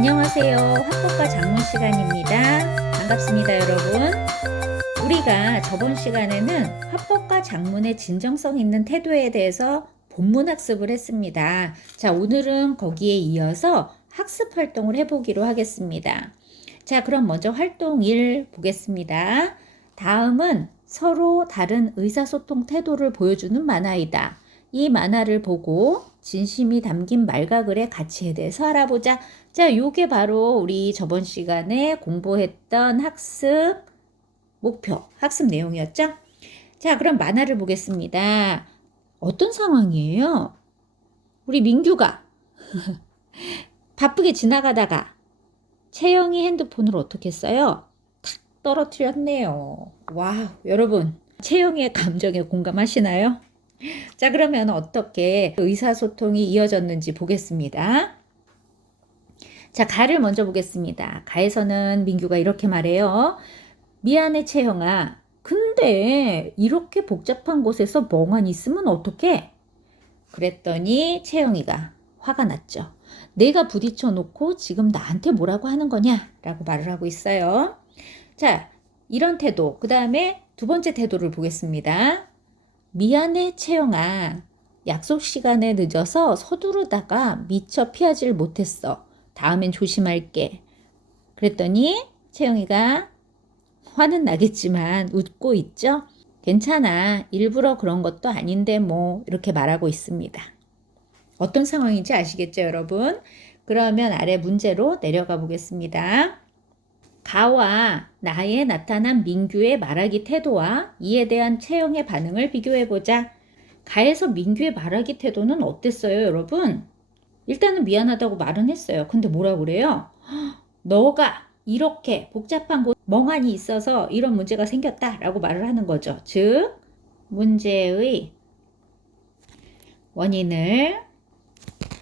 안녕하세요. 합법과 작문 시간입니다. 반갑습니다, 여러분. 우리가 저번 시간에는 합법과 작문의 진정성 있는 태도에 대해서 본문 학습을 했습니다. 자, 오늘은 거기에 이어서 학습 활동을 해보기로 하겠습니다. 자, 그럼 먼저 활동 1 보겠습니다. 다음은 서로 다른 의사소통 태도를 보여주는 만화이다. 이 만화를 보고 진심이 담긴 말과 글의 가치에 대해서 알아보자. 자, 요게 바로 우리 저번 시간에 공부했던 학습 목표, 학습 내용이었죠? 자, 그럼 만화를 보겠습니다. 어떤 상황이에요? 우리 민규가 바쁘게 지나가다가 채영이 핸드폰을 어떻게 써요? 탁 떨어뜨렸네요. 와우, 여러분, 채영이의 감정에 공감하시나요? 자, 그러면 어떻게 의사소통이 이어졌는지 보겠습니다. 자, 가를 먼저 보겠습니다. 가에서는 민규가 이렇게 말해요. 미안해, 채영아. 근데 이렇게 복잡한 곳에서 멍하니 있으면 어떡해? 그랬더니 채영이가 화가 났죠. 내가 부딪혀 놓고 지금 나한테 뭐라고 하는 거냐? 라고 말을 하고 있어요. 자, 이런 태도. 그 다음에 두 번째 태도를 보겠습니다. 미안해, 채영아. 약속 시간에 늦어서 서두르다가 미처 피하지를 못했어. 다음엔 조심할게. 그랬더니 채영이가 화는 나겠지만 웃고 있죠? 괜찮아. 일부러 그런 것도 아닌데 뭐 이렇게 말하고 있습니다. 어떤 상황인지 아시겠죠, 여러분? 그러면 아래 문제로 내려가 보겠습니다. 가와 나에 나타난 민규의 말하기 태도와 이에 대한 채영의 반응을 비교해보자. 가에서 민규의 말하기 태도는 어땠어요, 여러분? 일단은 미안하다고 말은 했어요. 근데 뭐라 그래요? 너가 이렇게 복잡한 곳 멍하니 있어서 이런 문제가 생겼다라고 말을 하는 거죠. 즉, 문제의 원인을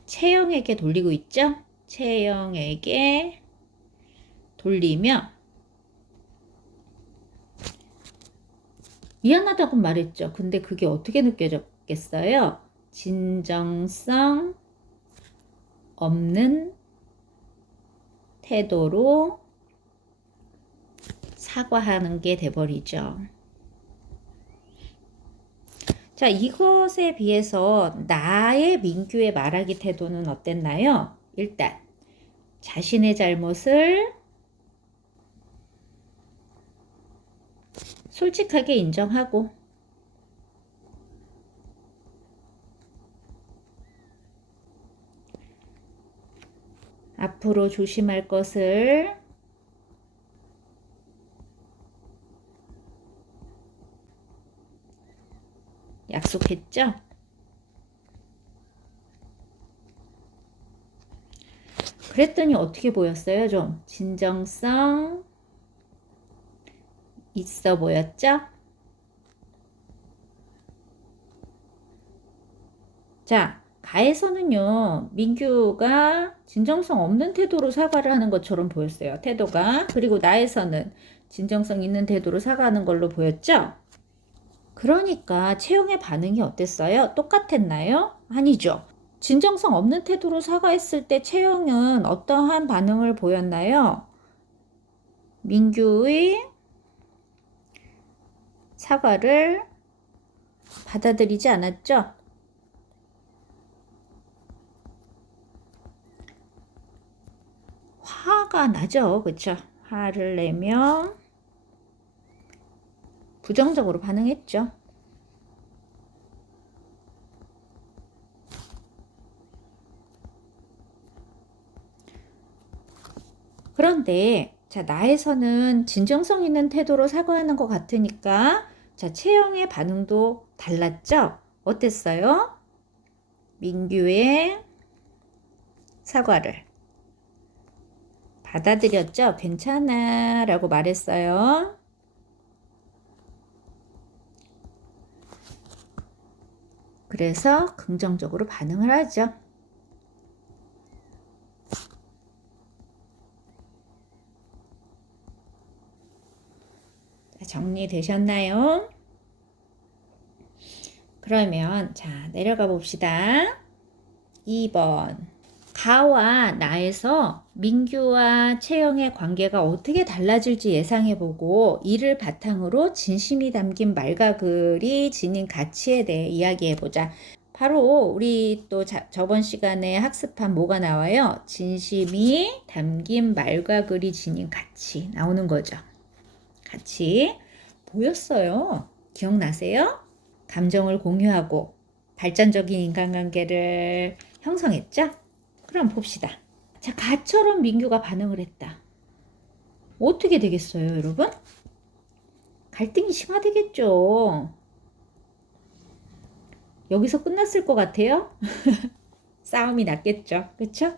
채영에게 돌리고 있죠. 채영에게 돌리며 미안하다고 말했죠. 근데 그게 어떻게 느껴졌겠어요? 진정성 없는 태도로 사과하는 게 돼버리죠. 자, 이것에 비해서 나의 민규의 말하기 태도는 어땠나요? 일단 자신의 잘못을 솔직하게 인정하고 앞으로 조심할 것을 약속했죠? 그랬더니 어떻게 보였어요? 좀 진정성 있어 보였죠? 자, 가에서는요, 민규가 진정성 없는 태도로 사과를 하는 것처럼 보였어요. 태도가. 그리고 나에서는 진정성 있는 태도로 사과하는 걸로 보였죠? 그러니까 채영의 반응이 어땠어요? 똑같았나요? 아니죠. 진정성 없는 태도로 사과했을 때 채영은 어떠한 반응을 보였나요? 민규의 사과를 받아들이지 않았죠? 화가 나죠. 그쵸? 화를 내며 부정적으로 반응했죠. 그런데 자, 나에서는 진정성 있는 태도로 사과하는 것 같으니까 자, 채영의 반응도 달랐죠? 어땠어요? 민규의 사과를 받아들였죠? 괜찮아 라고 말했어요. 그래서 긍정적으로 반응을 하죠. 정리되셨나요? 그러면 자, 내려가 봅시다. 2번. 가와 나에서 민규와 채영의 관계가 어떻게 달라질지 예상해보고 이를 바탕으로 진심이 담긴 말과 글이 지닌 가치에 대해 이야기해보자. 바로 우리 또 저번 시간에 학습한 뭐가 나와요? 진심이 담긴 말과 글이 지닌 가치 나오는 거죠. 가치 보였어요. 기억나세요? 감정을 공유하고 발전적인 인간관계를 형성했죠? 그럼 봅시다. 자, 가처럼 민규가 반응을 했다. 어떻게 되겠어요, 여러분? 갈등이 심화되겠죠. 여기서 끝났을 것 같아요? 싸움이 났겠죠. 그쵸?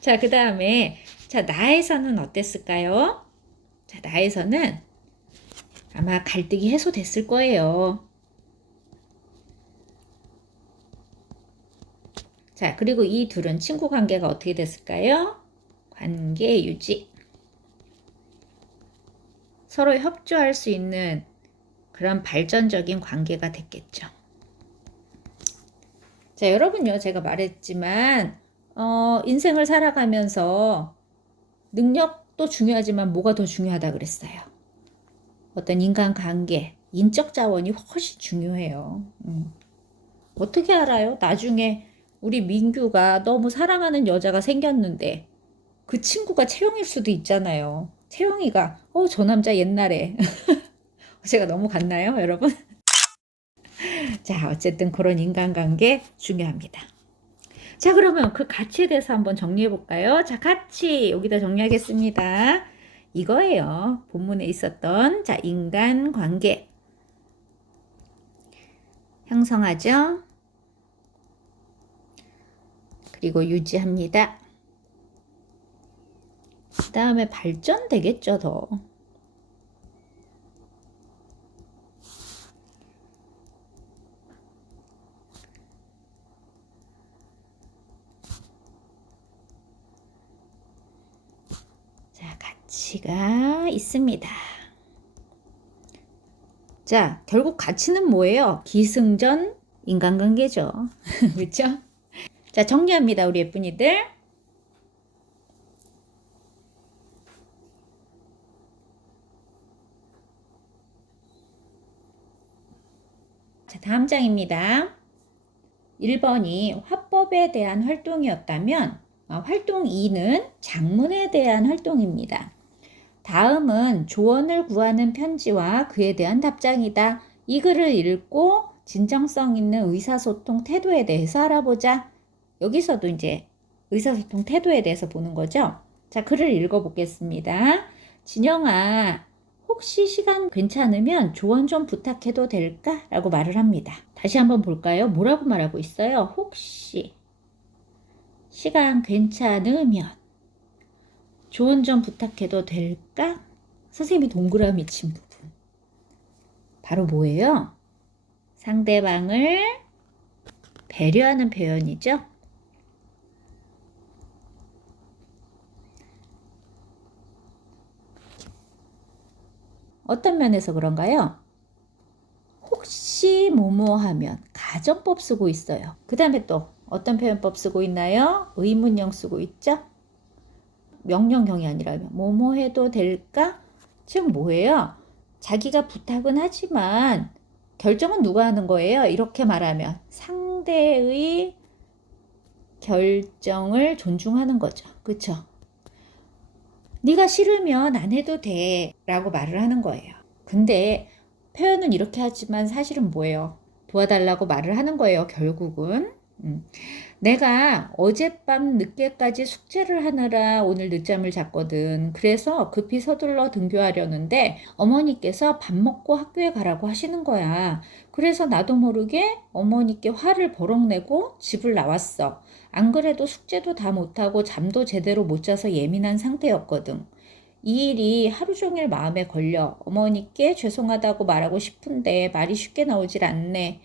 자, 그 다음에, 자, 나에서는 어땠을까요? 자, 나에서는 아마 갈등이 해소됐을 거예요. 자, 그리고 이 둘은 친구 관계가 어떻게 됐을까요? 관계 유지. 서로 협조할 수 있는 그런 발전적인 관계가 됐겠죠. 자, 여러분요, 제가 말했지만, 인생을 살아가면서 능력도 중요하지만 뭐가 더 중요하다 그랬어요. 어떤 인간관계, 인적 자원이 훨씬 중요해요. 어떻게 알아요? 나중에 우리 민규가 너무 사랑하는 여자가 생겼는데 그 친구가 채영일 수도 있잖아요. 채영이가 저 남자 옛날에 제가 너무 갔나요, 여러분? 자, 어쨌든 그런 인간관계 중요합니다. 자, 그러면 그 가치에 대해서 한번 정리해 볼까요? 자, 가치 여기다 정리하겠습니다. 이거예요. 본문에 있었던 자, 인간관계 형성하죠. 그리고 유지합니다. 그 다음에 발전되겠죠, 더. 자, 가치가 있습니다. 자, 결국 가치는 뭐예요? 기승전 인간관계죠. 그렇죠? 자, 정리합니다, 우리 예쁜이들. 자, 다음 장입니다. 1번이 화법에 대한 활동이었다면 활동 2는 장문에 대한 활동입니다. 다음은 조언을 구하는 편지와 그에 대한 답장이다. 이 글을 읽고 진정성 있는 의사소통 태도에 대해서 알아보자. 여기서도 이제 의사소통 태도에 대해서 보는 거죠. 자, 글을 읽어보겠습니다. 진영아, 혹시 시간 괜찮으면 조언 좀 부탁해도 될까? 라고 말을 합니다. 다시 한번 볼까요? 뭐라고 말하고 있어요? 혹시 시간 괜찮으면 조언 좀 부탁해도 될까? 선생님이 동그라미 친 부분. 바로 뭐예요? 상대방을 배려하는 표현이죠. 어떤 면에서 그런가요? 혹시 뭐뭐 하면 가정법 쓰고 있어요. 그 다음에 또 어떤 표현법 쓰고 있나요? 의문형 쓰고 있죠? 명령형이 아니라면 뭐뭐 해도 될까? 지금 뭐예요? 자기가 부탁은 하지만 결정은 누가 하는 거예요? 이렇게 말하면 상대의 결정을 존중하는 거죠. 그쵸? 네가 싫으면 안 해도 돼 라고 말을 하는 거예요. 근데 표현은 이렇게 하지만 사실은 뭐예요? 도와달라고 말을 하는 거예요, 결국은. 내가 어젯밤 늦게까지 숙제를 하느라 오늘 늦잠을 잤거든. 그래서 급히 서둘러 등교하려는데 어머니께서 밥 먹고 학교에 가라고 하시는 거야. 그래서 나도 모르게 어머니께 화를 버럭 내고 집을 나왔어. 안 그래도 숙제도 다 못하고 잠도 제대로 못 자서 예민한 상태였거든. 이 일이 하루 종일 마음에 걸려 어머니께 죄송하다고 말하고 싶은데 말이 쉽게 나오질 않네.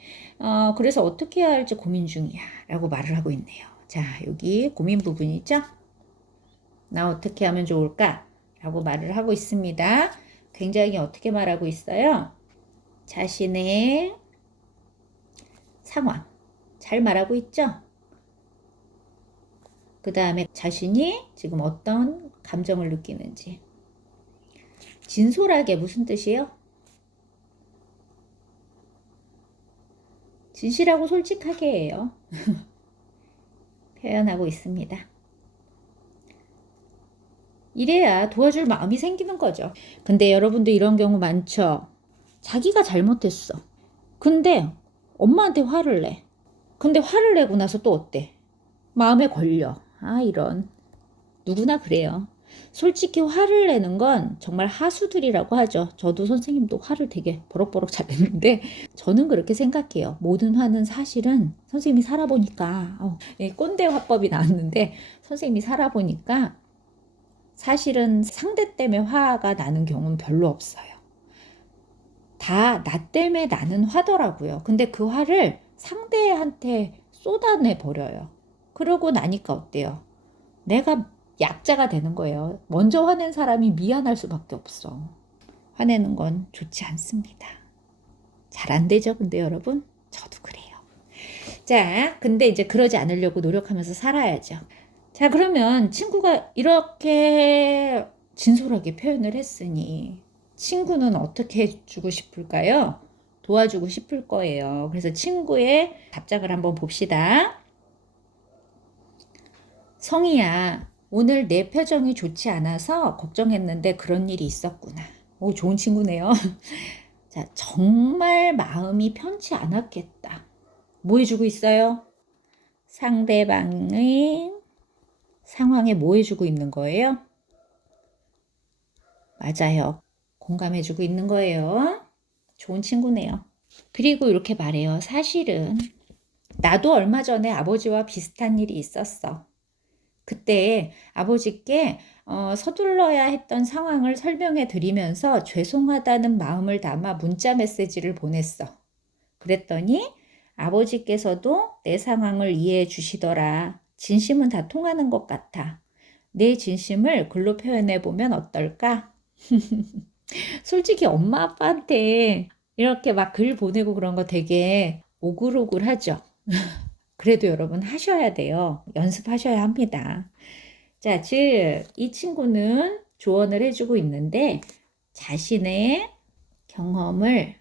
그래서 어떻게 해야 할지 고민 중이야 라고 말을 하고 있네요. 자, 여기 고민 부분이죠. 나 어떻게 하면 좋을까? 라고 말을 하고 있습니다. 굉장히 어떻게 말하고 있어요? 자신의 상황 잘 말하고 있죠? 그 다음에 자신이 지금 어떤 감정을 느끼는지. 진솔하게 무슨 뜻이에요? 진실하고 솔직하게 해요. 표현하고 있습니다. 이래야 도와줄 마음이 생기는 거죠. 근데 여러분도 이런 경우 많죠? 자기가 잘못했어. 근데 엄마한테 화를 내. 근데 화를 내고 나서 또 어때? 마음에 걸려. 아, 이런. 누구나 그래요. 솔직히 화를 내는 건 정말 하수들이라고 하죠. 저도 선생님도 화를 되게 버럭버럭 잘 냈는데 저는 그렇게 생각해요. 모든 화는 사실은 선생님이 살아보니까 꼰대 화법이 나왔는데 선생님이 살아보니까 사실은 상대 때문에 화가 나는 경우는 별로 없어요. 다 나 때문에 나는 화더라고요. 근데 그 화를 상대한테 쏟아내 버려요. 그러고 나니까 어때요? 내가 약자가 되는 거예요. 먼저 화낸 사람이 미안할 수밖에 없어. 화내는 건 좋지 않습니다. 잘 안 되죠, 근데 여러분? 저도 그래요. 자, 근데 이제 그러지 않으려고 노력하면서 살아야죠. 자, 그러면 친구가 이렇게 진솔하게 표현을 했으니 친구는 어떻게 해주고 싶을까요? 도와주고 싶을 거예요. 그래서 친구의 답장을 한번 봅시다. 성희야, 오늘 내 표정이 좋지 않아서 걱정했는데 그런 일이 있었구나. 오, 좋은 친구네요. 자, 정말 마음이 편치 않았겠다. 뭐 해주고 있어요? 상대방의 상황에 뭐 해주고 있는 거예요? 맞아요. 공감해주고 있는 거예요. 좋은 친구네요. 그리고 이렇게 말해요. 사실은 나도 얼마 전에 아버지와 비슷한 일이 있었어. 그때 아버지께 서둘러야 했던 상황을 설명해 드리면서 죄송하다는 마음을 담아 문자 메시지를 보냈어. 그랬더니 아버지께서도 내 상황을 이해해 주시더라. 진심은 다 통하는 것 같아. 내 진심을 글로 표현해 보면 어떨까? 솔직히 엄마 아빠한테 이렇게 막 글 보내고 그런 거 되게 오글오글하죠. 그래도 여러분 하셔야 돼요. 연습하셔야 합니다. 자, 즉, 이 친구는 조언을 해주고 있는데 자신의 경험을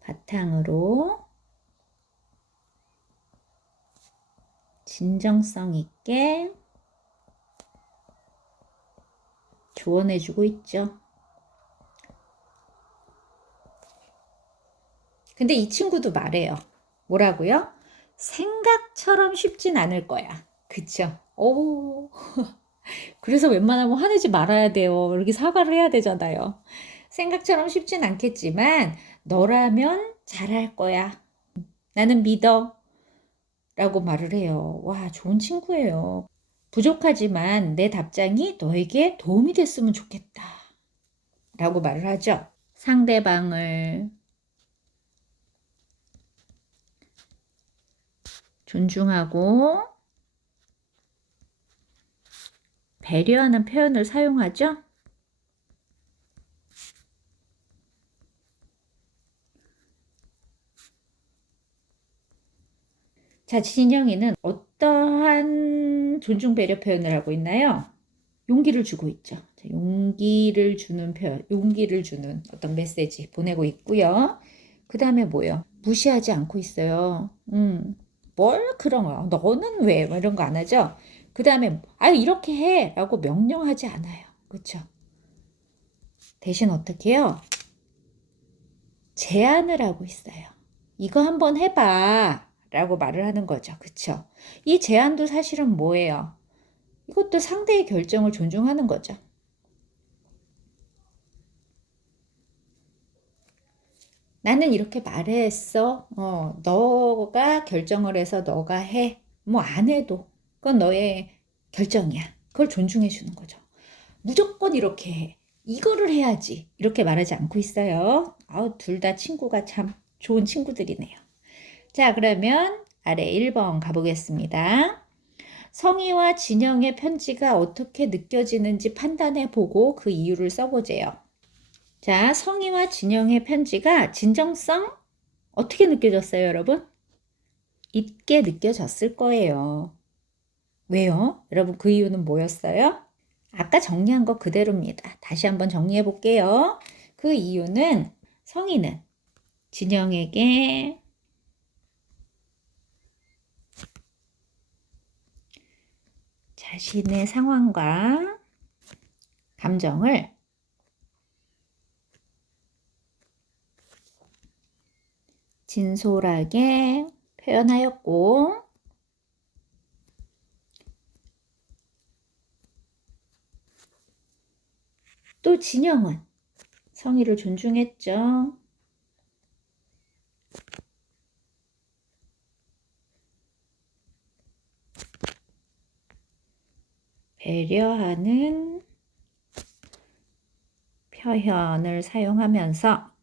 바탕으로 진정성 있게 조언해주고 있죠. 근데 이 친구도 말해요. 뭐라고요? 생각처럼 쉽진 않을 거야. 그쵸? 오. 그래서 웬만하면 화내지 말아야 돼요. 이렇게 사과를 해야 되잖아요. 생각처럼 쉽진 않겠지만 너라면 잘할 거야. 나는 믿어. 라고 말을 해요. 와, 좋은 친구예요. 부족하지만 내 답장이 너에게 도움이 됐으면 좋겠다. 라고 말을 하죠. 상대방을 존중하고 배려하는 표현을 사용하죠. 자, 진영이는 어떠한 존중 배려 표현을 하고 있나요? 용기를 주고 있죠. 자, 용기를 주는 표현, 용기를 주는 어떤 메시지 보내고 있고요. 그 다음에 뭐요? 무시하지 않고 있어요. 뭘 그런 거, 너는 왜? 뭐 이런 거 안 하죠. 그 다음에 이렇게 해 라고 명령하지 않아요. 그렇죠? 대신 어떻게 해요? 제안을 하고 있어요. 이거 한번 해봐 라고 말을 하는 거죠. 그쵸? 이 제안도 사실은 뭐예요? 이것도 상대의 결정을 존중하는 거죠. 나는 이렇게 말했어. 너가 결정을 해서 너가 해. 뭐 안 해도 그건 너의 결정이야. 그걸 존중해 주는 거죠. 무조건 이렇게 해. 이거를 해야지. 이렇게 말하지 않고 있어요. 둘 다 친구가 참 좋은 친구들이네요. 자, 그러면 아래 1번 가보겠습니다. 성희와 진영의 편지가 어떻게 느껴지는지 판단해 보고 그 이유를 써보세요. 자, 성희와 진영의 편지가 진정성 어떻게 느껴졌어요, 여러분? 있게 느껴졌을 거예요. 왜요? 여러분 그 이유는 뭐였어요? 아까 정리한 거 그대로입니다. 다시 한번 정리해 볼게요. 그 이유는 성희는 진영에게 자신의 상황과 감정을 진솔하게 표현하였고 또 진영은 성희를 존중했죠. 배려하는 표현을 사용하면서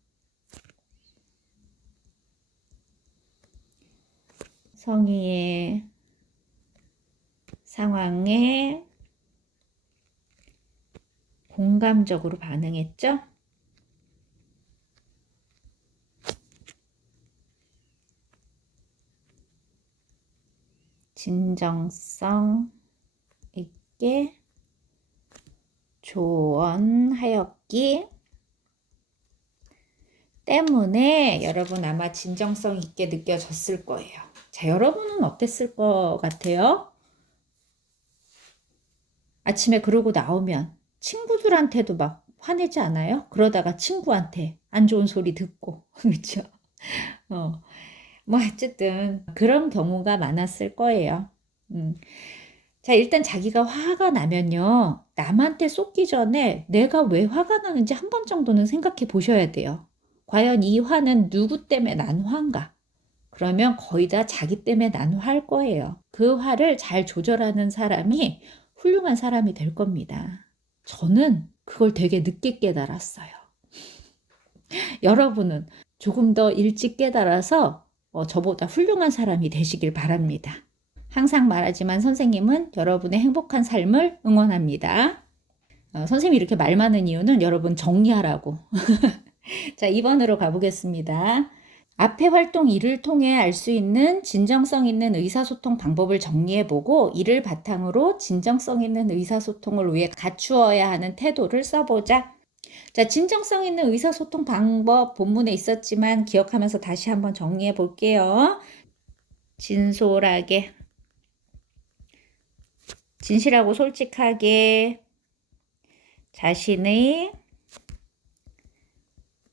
성희의 상황에 공감적으로 반응했죠. 진정성 있게 조언하였기 때문에 여러분 아마 진정성 있게 느껴졌을 거예요. 자, 여러분은 어땠을 것 같아요? 아침에 그러고 나오면 친구들한테도 막 화내지 않아요? 그러다가 친구한테 안 좋은 소리 듣고 그렇죠? 뭐 어쨌든 그런 경우가 많았을 거예요. 자, 일단 자기가 화가 나면요. 남한테 쏟기 전에 내가 왜 화가 나는지 한 번 정도는 생각해 보셔야 돼요. 과연 이 화는 누구 때문에 난 화인가? 그러면 거의 다 자기 때문에 난 화일 거예요. 그 화를 잘 조절하는 사람이 훌륭한 사람이 될 겁니다. 저는 그걸 되게 늦게 깨달았어요. 여러분은 조금 더 일찍 깨달아서 저보다 훌륭한 사람이 되시길 바랍니다. 항상 말하지만 선생님은 여러분의 행복한 삶을 응원합니다. 선생님이 이렇게 말 많은 이유는 여러분 정리하라고. 자, 2번으로 가보겠습니다. 앞의 활동 1을 통해 알 수 있는 진정성 있는 의사소통 방법을 정리해보고 이를 바탕으로 진정성 있는 의사소통을 위해 갖추어야 하는 태도를 써보자. 자, 진정성 있는 의사소통 방법 본문에 있었지만 기억하면서 다시 한번 정리해 볼게요. 진솔하게, 진실하고 솔직하게 자신의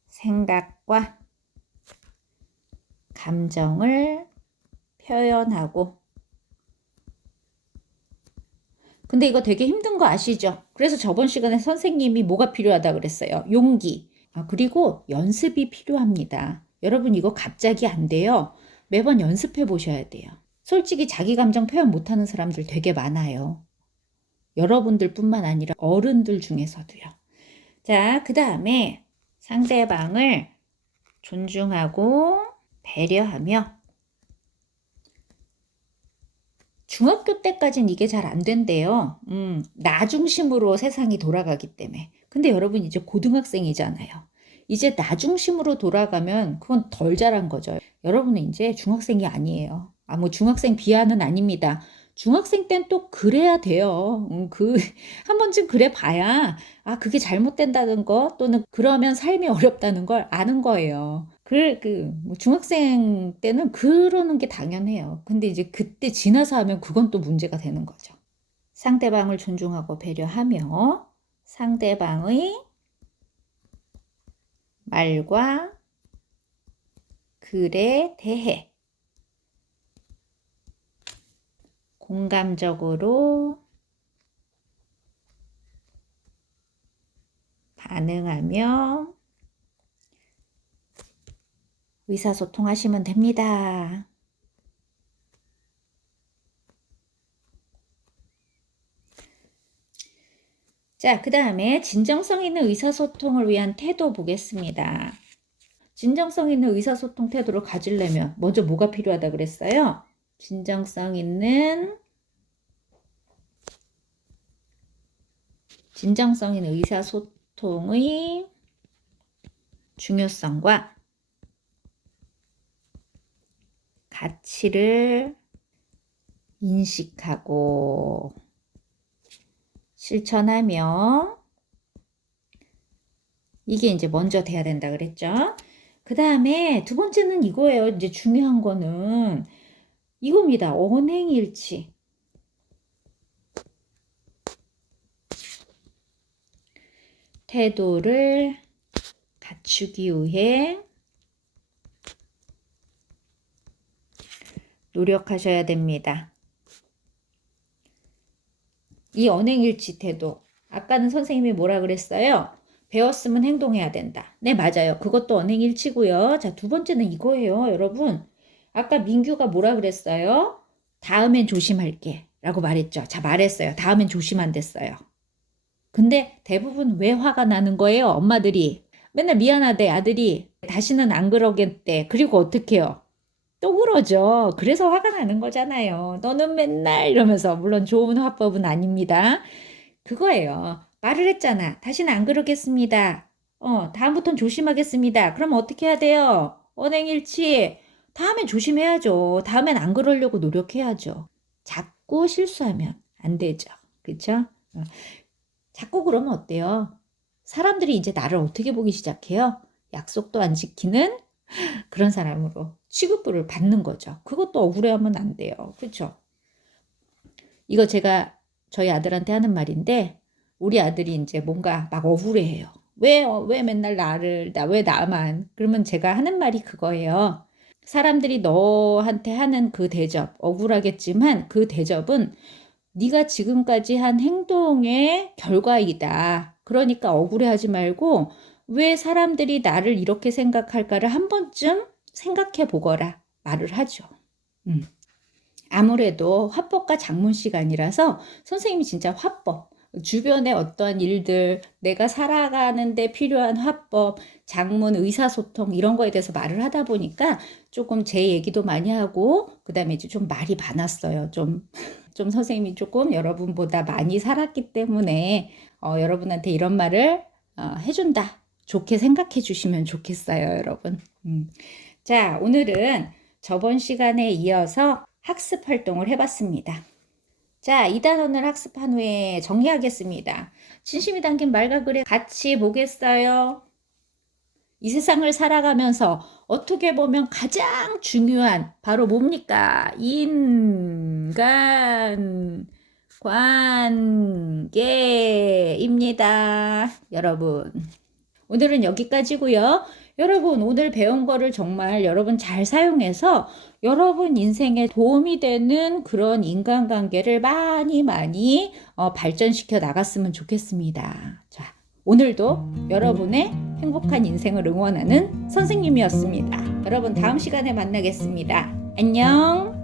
생각과 감정을 표현하고 근데 이거 되게 힘든 거 아시죠? 그래서 저번 시간에 선생님이 뭐가 필요하다 그랬어요? 용기. 그리고 연습이 필요합니다. 여러분 이거 갑자기 안 돼요. 매번 연습해 보셔야 돼요. 솔직히 자기 감정 표현 못하는 사람들 되게 많아요. 여러분들뿐만 아니라 어른들 중에서도요. 자, 그 다음에 상대방을 존중하고 배려하며 중학교 때까지는 이게 잘 안 된대요. 나 중심으로 세상이 돌아가기 때문에. 근데 여러분 이제 고등학생이잖아요. 이제 나 중심으로 돌아가면 그건 덜 잘한 거죠. 여러분은 이제 중학생이 아니에요. 뭐 중학생 비하는 아닙니다. 중학생 땐 또 그래야 돼요. 한 번쯤 그래 봐야, 그게 잘못된다는 거, 또는 그러면 삶이 어렵다는 걸 아는 거예요. 뭐 중학생 때는 그러는 게 당연해요. 근데 이제 그때 지나서 하면 그건 또 문제가 되는 거죠. 상대방을 존중하고 배려하며 상대방의 말과 글에 대해 공감적으로 반응하며 의사소통하시면 됩니다. 자, 그 다음에 진정성 있는 의사소통을 위한 태도 보겠습니다. 진정성 있는 의사소통 태도를 가지려면 먼저 뭐가 필요하다 그랬어요? 진정성 있는 의사소통의 중요성과 가치를 인식하고 실천하며 이게 이제 먼저 돼야 된다 그랬죠. 그 다음에 두 번째는 이거예요. 이제 중요한 거는 이겁니다. 언행일치. 태도를 갖추기 위해 노력하셔야 됩니다. 이 언행일치 태도. 아까는 선생님이 뭐라 그랬어요? 배웠으면 행동해야 된다. 네, 맞아요. 그것도 언행일치고요. 자, 두 번째는 이거예요, 여러분. 아까 민규가 뭐라 그랬어요? 다음엔 조심할게 라고 말했죠. 자, 말했어요. 다음엔 조심한댔어요. 근데 대부분 왜 화가 나는 거예요? 엄마들이 맨날 미안하대 아들이 다시는 안 그러겠대. 그리고 어떻게 해요? 또 그러죠. 그래서 화가 나는 거잖아요. 너는 맨날 이러면서. 물론 좋은 화법은 아닙니다. 그거예요. 말을 했잖아. 다시는 안 그러겠습니다. 다음부턴 조심하겠습니다. 그럼 어떻게 해야 돼요? 언행일치. 다음엔 조심해야죠. 다음엔 안 그러려고 노력해야죠. 자꾸 실수하면 안 되죠. 그쵸? 자꾸 그러면 어때요? 사람들이 이제 나를 어떻게 보기 시작해요? 약속도 안 지키는 그런 사람으로 취급을 받는 거죠. 그것도 억울해하면 안 돼요. 그렇죠? 이거 제가 저희 아들한테 하는 말인데 우리 아들이 이제 뭔가 막 억울해해요. 왜 맨날 왜 나만? 그러면 제가 하는 말이 그거예요. 사람들이 너한테 하는 그 대접, 억울하겠지만 그 대접은 네가 지금까지 한 행동의 결과이다. 그러니까 억울해하지 말고 왜 사람들이 나를 이렇게 생각할까를 한 번쯤 생각해 보거라 말을 하죠. 아무래도 화법과 작문 시간이라서 선생님이 진짜 화법, 주변의 어떤 일들, 내가 살아가는데 필요한 화법, 작문, 의사소통 이런 거에 대해서 말을 하다 보니까 조금 제 얘기도 많이 하고 그 다음에 이제 좀 말이 많았어요. 좀 선생님이 조금 여러분보다 많이 살았기 때문에 여러분한테 이런 말을 해준다. 좋게 생각해 주시면 좋겠어요, 여러분. 자, 오늘은 저번 시간에 이어서 학습 활동을 해봤습니다. 자, 이 단원을 학습한 후에 정리하겠습니다. 진심이 담긴 말과 글에 같이 보겠어요. 이 세상을 살아가면서 어떻게 보면 가장 중요한 바로 뭡니까? 인간 관계입니다. 여러분. 오늘은 여기까지고요. 여러분 오늘 배운 거를 정말 여러분 잘 사용해서 여러분 인생에 도움이 되는 그런 인간관계를 많이 발전시켜 나갔으면 좋겠습니다. 자, 오늘도 여러분의 행복한 인생을 응원하는 선생님이었습니다. 여러분 다음 시간에 만나겠습니다. 안녕.